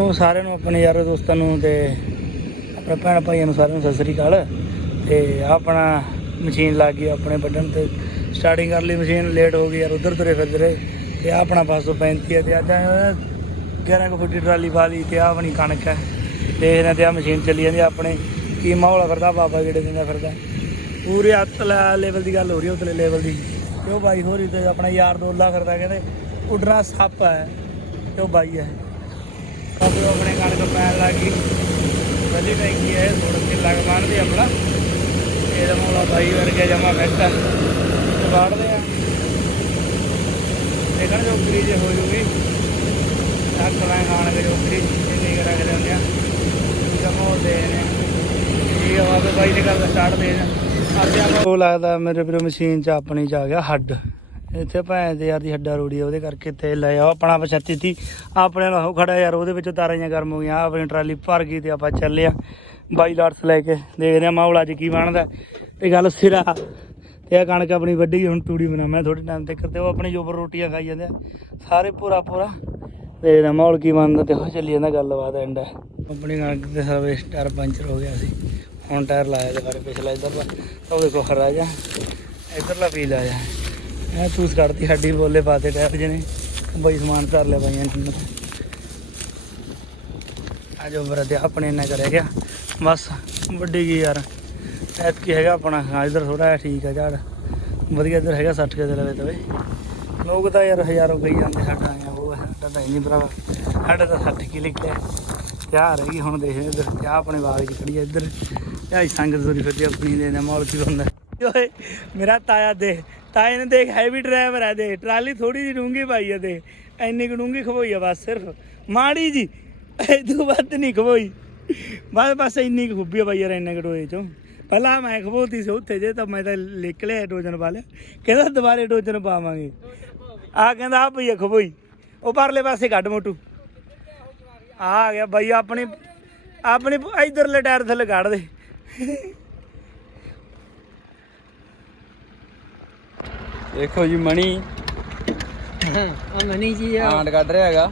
ਉਹ ਸਾਰਿਆਂ ਨੂੰ, ਆਪਣੇ ਯਾਰਾਂ ਦੋਸਤਾਂ ਨੂੰ ਤੇ ਆਪਣੇ ਭੈਣ ਭਾਈਆਂ ਨੂੰ ਸਾਰਿਆਂ ਨੂੰ ਸਤਿ ਸ੍ਰੀ ਅਕਾਲ। ਤੇ ਆਪਣਾ ਮਸ਼ੀਨ ਲੱਗ ਗਈ ਆਪਣੇ ਵੱਢਣ ਤੇ। ਸਟਾਰਟਿੰਗ ਕਰ ਲਈ ਮਸ਼ੀਨ ਲੇਟ ਹੋ ਗਈ ਯਾਰ, ਉਧਰ ਤੁਰੇ ਫਿਰਦੇ ਰਹੇ। ਤੇ ਆਹ ਆਪਣਾ 535 ਹੈ ਤੇ ਅੱਜ ਆਹ 11 ਕੁ ਫੁੱਟੀ ਟਰਾਲੀ ਪਾ ਲਈ ਤੇ ਆਹ ਆਪਣੀ ਕਣਕ ਹੈ। ਦੇਖਦੇ ਤੇ ਆਹ ਮਸ਼ੀਨ ਚੱਲੀ ਜਾਂਦੀ ਆਪਣੇ। ਕੀ ਮਾਹੌਲ ਫਿਰਦਾ, ਬਾਬਾ ਜਿਹੜੇ ਦਿੰਦਾ ਫਿਰਦਾ। ਪੂਰੇ ਅਤਲਾ ਲੈਵਲ ਦੀ ਗੱਲ ਹੋ ਰਹੀ ਹੈ ਉਤਲੇ ਲੈਵਲ ਦੀ। ਤੇ ਉਹ ਬਾਈ ਹੋ ਰਹੀ ਤੇ ਆਪਣਾ ਯਾਰ ਦੋਲਾ ਫਿਰਦਾ, ਕਹਿੰਦੇ ਉੱਡਣਾ ਸੱਪ ਹੈ। ਤੇ ਉਹ ਬਾਈ ਹੈ। ਕਾਫੀ ਆਪਣੇ ਕਣਕ ਪੈਣ ਲੱਗ ਗਈ ਪਹਿਲੀ ਟੈਂਕੀ ਹੈ ਥੋੜਾ ਕਿ ਲੱਗ ਮਾਰਦੇ ਆਪਣਾ। ਇਹਦਾ ਮੋਲਾ ਬਾਈ ਵਰਗਾ ਜਮਾ ਆ। ਦੇਖਣ ਜੋ ਕਰੀ ਜੇ ਹੋ ਜੂਗੀ। ਤਾਂ ਕਰਾਂ ਖਾਣ ਕੇ ਜੋ ਕਰੀ ਇੰਨੀ ਕਰਾ ਕੇ ਹੁੰਦੇ ਆ। ਜਮਾ ਦੇ ਨੇ। ਇਹ ਆਵੇ ਬਾਈ ਨੇ ਗੱਲ ਸਟਾਰਟ ਦੇ ਉਹ ਲੱਗਦਾ ਮੇਰੇ ਵੀਰੋ ਮਸ਼ੀਨ 'ਚ ਆਪਣੀ ਜਾ ਗਿਆ ਹੱਡ। ਇੱਥੇ ਭੈਣ ਦੇ ਯਾਰ ਦੀ ਹੱਡਾ ਰੋੜੀ ਆ, ਉਹਦੇ ਕਰਕੇ ਤੇ ਲੈ ਆ ਆਪਣਾ ਪਛਾਤੀ ਤੀ ਆਪਣੇ ਨਾਲ ਉਹ ਖੜਾ ਯਾਰ ਉਹਦੇ ਵਿੱਚੋਂ ਤਾਰਾਂ ਜਿਹੀਆਂ ਗਰਮ ਹੋ ਗਈਆਂ ਆਪਣੀ ਟਰਾਲੀ ਭਰ ਗਈ ਤੇ ਆਪਾਂ ਚੱਲੇ ਆ ਬਾਈ ਲਾਟਸ ਲੈ ਕੇ। ਦੇਖਦੇ ਆ ਮਾਹੌਲ ਅੱਜ ਕੀ ਬਣਦਾ। ਤੇ ਗੱਲ ਸਿਰਾ ਤੇ ਆ ਕਣਕ ਆਪਣੀ ਵੱਡੀ ਹੁਣ ਤੂੜੀ ਬਣਾ ਮੈਂ ਥੋੜੇ ਟਾਈਮ ਤੱਕ ਤੇ ਉਹ ਆਪਣੀ ਜੋਬਰ ਰੋਟੀਆਂ ਖਾਈ ਜਾਂਦੇ ਆ। ਸਾਰੇ ਪੂਰਾ ਪੂਰਾ। ਦੇਖਦੇ ਆ ਮਾਹੌਲ ਕੀ ਬਣਦਾ ਤੇ ਉਹ ਚੱਲੀ ਜਾਂਦਾ ਗੱਲਬਾਤ ਐਂਡ ਹੈ ਆਪਣੀ ਕਣਕ ਤੇ ਸਰਵੇ ਟਾਇਰ ਪੰਚਰ ਹੋ ਗਿਆ ਸੀ। ਹੁਣ ਟਾਇਰ ਲਾਇਆ ਦੁਬਾਰਾ ਪਿਛਲਾ ਇਧਰ ਦਾ ਉਹ ਦੇਖੋ ਖਰਾ ਜਾ ਇਧਰਲਾ ਪੀ ਲਾਇਆ ਇਹ ਤੂੰ ਕੱਢਤੀ ਹੱਡੀ ਬੋਲੇ ਪਾਤੇ ਟਾਇਰ ਜਿਹਨੇ ਬਈ ਸਮਾਨ ਧਰ ਲਿਆ ਬਾਈਆਂ ਨੇ। ਆ ਬਰਦੇ ਆਪਣੇ ਇੰਨਾ ਕਰਿਆ ਗਿਆ। ਬਸ, ਵੱਡੀ ਕੀ ਯਾਰ। ਐਤਕੀ ਹੈਗਾ ਆਪਣਾ, ਹਾਂ, ਇਧਰ ਥੋੜਾ ਜਿਹਾ ਠੀਕ ਆ ਝਾੜ ਵਧੀਆ ਇਧਰ ਹੈਗਾ 60 ਕੇ ਦੇ ਲਵੇ ਤਵੇ ਲੋਕ ਤਾਂ ਯਾਰ ਹਜ਼ਾਰੋਂ ਕਹੀ ਜਾਂਦੇ, ਸਾਡਾ ਆ, ਉਹ ਸਾਡਾ ਤਾਂ ਨਹੀਂ ਭਰਾਵਾ। ਸਾਡਾ ਤਾਂ 60 ਕੀ ਲਿਖਿਆ ਕਿਆ ਰਹੀ ਹੁਣ ਦੇਖਦੇ ਇਧਰ, ਕਿਆ ਆਪਣੇ ਬਾਗ ਚ ਖੜੀ ਆ ਇਧਰ। ਕਿਆ ਸੰਗਤ ਜ਼ੋਰੀ ਫਿਰਦੀ ਆਪਣੀ ਦੇ ਨਾ ਮੌਲ ਕੀ ਹੁੰਦਾ ਓਏ, ਮੇਰਾ ਤਾਇਆ ਦੇ ਤਾਂ ਇਹਨੇ ਦੇਖ ਹੈਵੀ ਡਰਾਈਵਰ ਹੈ ਦੇ ਟਰਾਲੀ ਥੋੜੀ ਜਿਹੀ ਡੂੰਗੀ ਪਾਈ ਆ ਦੇ ਐਨੀ ਕੁ ਡੂੰਗੀ ਖਵੋਈ ਆ ਬਸ ਸਿਰਫ। ਮਾੜੀ ਜੀ ਇਦੋਂ ਵੱਧ ਨਹੀਂ ਖਵੋਈ ਬਸ ਬਸ ਇੰਨੀ ਕੁ ਖੁੱਬੀ ਆ ਬਾਈ ਯਾਰ, ਇੰਨੇ ਕਟੋਏ ਚੋਂ। ਪਹਿਲਾਂ ਮੈਂ ਖਬੋਤੀ ਸੀ ਉੱਥੇ ਜੇ, ਤਾਂ ਮੈਂ ਤਾਂ ਲਿਖ ਲਿਆ ਡੋਜਨ ਵਾਲਿਆ ਕਹਿੰਦਾ ਦੁਬਾਰੇ ਡੋਜਨ ਪਾਵਾਂਗੇ। ਆ ਕਹਿੰਦਾ ਆ ਪਈ ਖਬੋਈ ਉਹ ਪਰਲੇ ਪਾਸੇ ਕੱਢ ਮੋਟੂ। ਆ ਆ ਗਿਆ ਬਾਈ, ਆਪਣੀ ਆਪਣੀ ਇਧਰਲੇ ਟਾਇਰ ਥੱਲੇ ਕੱਢ ਦੇ। ਦੇਖੋ ਜੀ ਮਣੀ। ਆ ਮਨੀ ਜੀ ਆ। ਆਂਡ ਕੱਢ ਰਿਹਾ ਹੈਗਾ।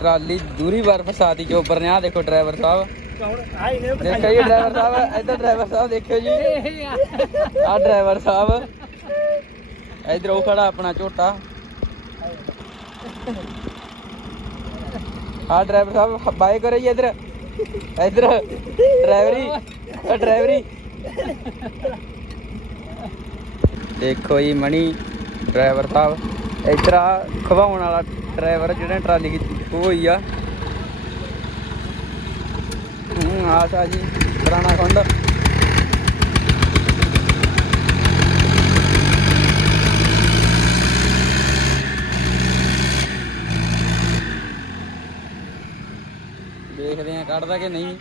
ਟਰਾਲੀ ਦੂਰੀ ਵਾਰ ਫਸਾਤੀ ਕੇ ਉੱਪਰ ਨੇ ਆ ਦੇਖੋ ਡਰਾਈਵਰ ਸਾਹਿਬ। ਦੇਖੋ ਜੀ ਡਰਾਈਵਰ ਸਾਹਿਬ ਇੱਧਰ ਡਰਾਈਵਰ ਸਾਹਿਬ ਦੇਖਿਓ ਜੀ। ਆ। ਡਰਾਈਵਰ ਸਾਹਿਬ। ਇੱਧਰ ਉਹ ਖੜਾ ਆਪਣਾ ਝੋਟਾ। ਆ ਡਰਾਈਵਰ ਸਾਹਿਬ ਬਾਏ ਕਰੋ ਜੀ ਇੱਧਰ। ਇੱਧਰ ਡਰਾਈਵਰੀ ਡਰਾਈਵਰੀ। ਦੇਖੋ ਜੀ ਮਣੀ। ਡਰਾਈਵਰ ਸਾਹਿਬ, ਇੱਧਰ ਆ ਖਵਾਉਣ ਵਾਲਾ ਡਰਾਈਵਰ ਜਿਹੜਾ ਟਰਾਲੀ ਕੀਤੀ ਹੋਈ ਆ। ਹੂੰ ਆਸਾ ਜੀ, ਪੁਰਾਣਾ ਖੰਡ। ਦੇਖਦੇ ਆ, ਕੱਢਦਾ ਕਿ ਨਹੀਂ।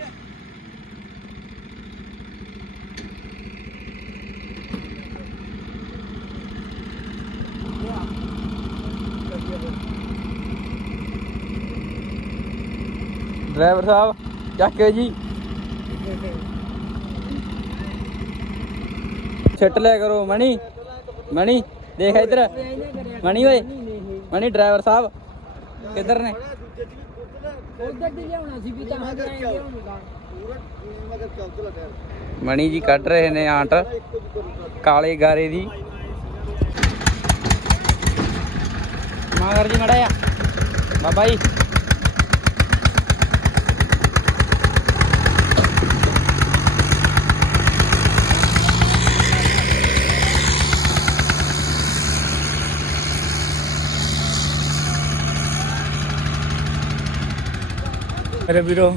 ਡਰਾਈਵਰ ਸਾਹਿਬ, ਚੱਕੇ ਜੀ। ਛੱਟ ਲਿਆ ਕਰੋ, ਮਣੀ। ਮਣੀ, ਦੇਖ ਇੱਧਰ। ਮਣੀ ਓਏ, ਮਣੀ ਡਰਾਈਵਰ ਸਾਹਿਬ, ਕਿੱਧਰ ਨੇ? ਉਧਰ ਦੀ ਲਿਆਉਣਾ ਸੀ ਵੀ ਤਾਂ ਹਾਂ ਲਿਆਉਣਾ ਮਣੀ ਜੀ ਕੱਢ ਰਹੇ ਨੇ ਆਂਟ, ਕਾਲੇ ਗਾਰੇ ਦੀ। ਮਾਗਰ ਜੀ, ਮੜਾ ਆ ਬਾਬਾ ਜੀ। ਮੇਰੇ ਵੀਰੋ,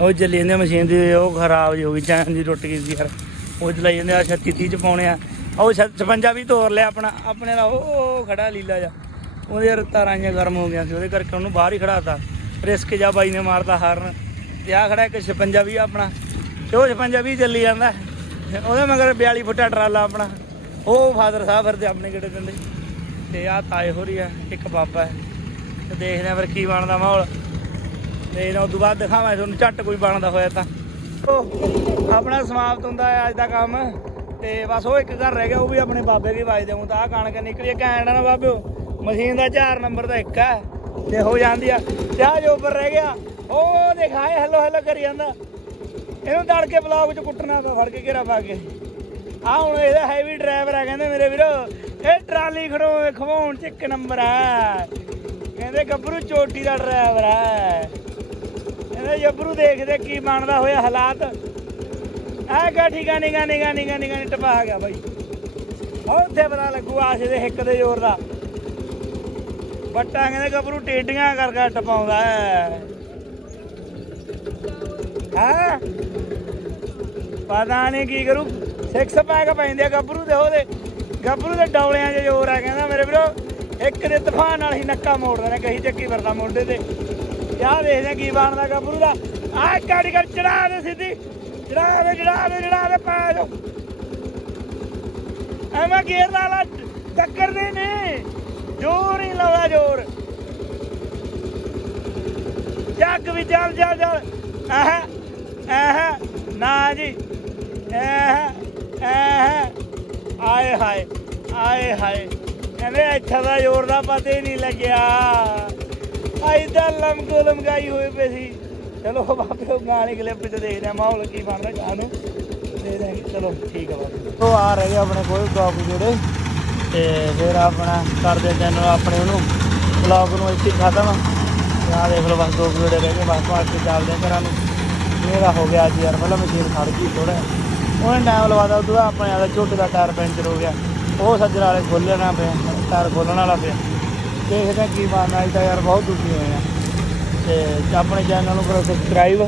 ਉਹ ਚੱਲੀ ਜਾਂਦੇ ਮਸ਼ੀਨ ਦੀ, ਉਹ ਖਰਾਬ ਜਿਹੀ ਹੋ ਗਈ ਚੈਨ ਦੀ ਟੁੱਟ ਗਈ ਸੀ ਯਾਰ। ਉਹ ਚਲਾਈ ਜਾਂਦੇ ਆ 36 30 ਚ ਪਾਉਣੇ ਆ। ਉਹ 56 ਵੀ ਤੋਰ ਲਿਆ ਆਪਣਾ, ਆਪਣੇ ਦਾ, ਉਹ ਉਹ ਖੜਾ ਲੀਲਾ ਜਾ ਉਹਦੇ ਯਾਰ ਤਾਰਾਂ ਜਿਹੀਆਂ ਗਰਮ ਹੋ ਗਈਆਂ ਸੀ, ਉਹਦੇ ਕਰਕੇ ਉਹਨੂੰ ਬਾਹਰ ਹੀ ਖੜਾਤਾ ਰਿਸਕ ਜਾ ਬਾਈ ਨੇ ਮਾਰਦਾ ਹਾਰਨ। ਤੇ ਆ ਖੜਾ ਇੱਕ 56 ਵੀ ਆਪਣਾ। ਤੇ ਉਹ 56 ਵੀ ਚੱਲੀ ਜਾਂਦਾ। ਉਹਦੇ ਮਗਰ 42 ਫੁੱਟਾ ਟਰਾਲਾ ਆਪਣਾ। ਉਹ ਫਾਦਰ ਸਾਹਿਬ ਫਿਰਦੇ ਆਪਣੇ ਕਿਹੜੇ ਦਿੰਦੇ ਤੇ ਆ ਤਾਏ ਹੋ ਰਹੀ ਆ, ਇੱਕ ਬਾਬਾ। ਹੈ ਤੇ ਦੇਖਦੇ ਆ ਫਿਰ ਕੀ ਬਣਦਾ ਮਾਹੌਲ। ਤੇ ਇਹਨਾਂ ਤੋਂ ਬਾਅਦ ਦਿਖਾਵਾਂ ਤੁਹਾਨੂੰ ਝੱਟ ਕੋਈ ਬਣਦਾ ਹੋਇਆ ਤਾਂ। ਉਹ ਆਪਣਾ ਸਮਾਪਤ ਹੁੰਦਾ ਹੈ ਅੱਜ ਦਾ ਕੰਮ। ਤੇ ਬਸ ਉਹ ਇੱਕ ਘਰ ਰਹਿ ਗਿਆ, ਉਹ ਵੀ ਆਪਣੇ ਬਾਬੇ ਦੀ ਵਾਜ ਦੇਉਂ ਤਾਂ। ਆ ਕਣਕ ਨਿਕਲੀ ਘੈਂਟ ਨਾ ਬਾਬਿਓ ਮਸ਼ੀਨ ਦਾ 4 ਨੰਬਰ ਦਾ ਇੱਕ ਹੈ, ਤੇ ਹੋ ਜਾਂਦੀ ਆ। ਚਾਹ ਜੋ ਉੱਪਰ ਰਹਿ ਗਿਆ, ਉਹ ਦਿਖਾਏ ਹੈਲੋ ਹੈਲੋ ਕਰੀ ਜਾਂਦਾ। ਇਹਨੂੰ ਦੜ ਕੇ ਬਲੌਗ ਚ ਕੁੱਟਣਾ ਤਾਂ ਫੜ ਕੇ ਘੇਰਾ ਪਾ ਕੇ। ਆ ਹੁਣ ਇਹਦਾ ਹੈਵੀ ਡਰਾਈਵਰ ਆ ਕਹਿੰਦੇ ਮੇਰੇ ਵੀਰੋ, ਇਹ ਟਰਾਲੀ ਖੜੋ ਖਵਾਉਣ ਚ ਇੱਕ ਨੰਬਰ ਆ ਕਹਿੰਦੇ ਗੱਭਰੂ ਚੋਟੀ ਦਾ ਡਰਾਈਵਰ ਆ ਕਹਿੰਦੇ ਗੱਭਰੂ ਦੇਖਦੇ ਕੀ ਬਣਦਾ ਹੋਇਆ ਹਾਲਾਤ। ਆ ਗਾ ਠੀਕਾ ਨਿਗਾ ਨਿਗਾ ਨਿਗਾ ਨਿਗਾ ਨੀ ਟਪਾ ਗਿਆ ਬਾਈ। ਹੁਣ ਉੱਥੇ ਪਤਾ ਲੱਗੂ ਆਸ਼ੇ ਦੇ ਹਿੱਕ ਦੇ ਜ਼ੋਰ ਦਾ। ਬੱਟਾ ਕਹਿੰਦੇ ਗੱਭਰੂ ਟੇਡੀਆਂ ਕਰ ਕਰ ਟਪਾਉਂਦਾ ਹੈ। ਹਾਂ? ਪਤਾ ਨਹੀਂ ਕੀ ਕਰੂ। ਸਿਕਸ ਪੈਕ ਪੈਂਦੇ ਆ ਗੱਭਰੂ ਦੇ ਉਹਦੇ। ਗੱਭਰੂ ਦੇ ਡੌਲਿਆਂ 'ਚ ਜ਼ੋਰ ਆ ਕਹਿੰਦਾ ਮੇਰੇ ਵੀਰੋ। ਇੱਕ ਦੇ ਤੂਫਾਨ ਨਾਲ ਹੀ ਨੱਕਾ ਮੋੜਦਾ ਨੇ, ਕਹੀ ਚੱਕੀ ਵਰਦਾ ਮੋਢੇ ਤੇ। ਯਾ ਦੇਖਦੇ ਕੀ ਬਣਦਾ ਗੱਭਰੂ ਦਾ। ਆਹ ਗਾੜੀ ਕਰ ਚੜਾ ਦੇ ਸਿੱਧੀ। ਚੜਾ ਦੇ ਚੜਾ ਦੇ ਚੜਾ ਦੇ, ਪਾ ਦੋ। ਐਵੇਂ ਗੇਰ ਵਾਲਾ ਟੱਕਰ ਦੇ ਨੇ। ਜ਼ੋਰ ਹੀ ਲਾਉਂਦਾ ਜ਼ੋਰ। ਜੱਗ ਵੀ, ਚੱਲ ਚੱਲ ਚੱਲ। ਆਹ ਆਹ ਨਾ ਜੀ। ਆਹ ਆਹ ਆਏ ਹਾਏ ਆਏ ਹਾਏ। ਕਹਿੰਦੇ ਇੱਥੇ ਦਾ ਜ਼ੋਰ ਦਾ ਪਤਾ ਹੀ ਨਹੀਂ ਲੱਗਿਆ। ਐਦਾਂ ਲਮਕੋ ਲਮਕਾਈ ਹੋਏ ਪਏ ਸੀ। ਚਲੋ ਬਾਪੇ ਗਾਣੇ ਕਲਿੱਪ ਚ ਦੇਖਦੇ ਆ ਮਾਹੌਲ ਕੀ ਬਣਦਾ ਗਾਣ ਨੂੰ ਦੇ ਦੇ ਚਲੋ ਠੀਕ ਆ ਬਾਪੇ ਉਹ ਆ ਰਹੇ ਆਪਣੇ ਕੋਈ ਟੌਪ ਜਿਹੜੇ। ਤੇ ਫਿਰ ਆਪਣਾ ਕਰਦੇ ਚੈਨਲ ਆਪਣੇ ਉਹਨੂੰ ਵਲੌਗ ਨੂੰ ਇੱਥੇ ਖਤਮ। ਤੇ ਆਹ ਦੇਖ ਲਓ ਬਸ ਦੋ ਵੀਡੀਓ ਰਹਿ ਗਏ, ਬਸ ਬਾਅਦ ਕੇ ਚੱਲਦੇ ਆ ਘਰਾਂ ਨੂੰ। ਮੇਰਾ ਹੋ ਗਿਆ ਅੱਜ ਯਾਰ ਮਤਲਬ ਮਸ਼ੀਨ ਖੜ ਗਈ ਥੋੜਾ ਉਹਨੇ ਟਾਈਮ ਲਵਾਦਾ ਉਦੋਂ ਬਾਅਦ ਆਪਣੇ ਵਾਲਾ ਝੋਟੇ ਦਾ ਟਾਇਰ ਪੈਂਚਰ ਹੋ ਗਿਆ। ਉਹ ਸੱਜਣ ਵਾਲੇ ਖੋਲਣਾ ਪਿਆ ਟਾਇਰ ਖੋਲਣ ਵਾਲਾ ਪਿਆ। ਦੇਖਦੇ ਆ ਕੀ ਬਣਨਾ ਅੱਜ ਤਾਂ ਯਾਰ ਬਹੁਤ ਦੁਖੀ ਹੋਏ ਆ। ਤੇ ਆਪਣੇ ਚੈਨਲ ਨੂੰ ਕਰੋ ਸਬਸਕ੍ਰਾਈਬ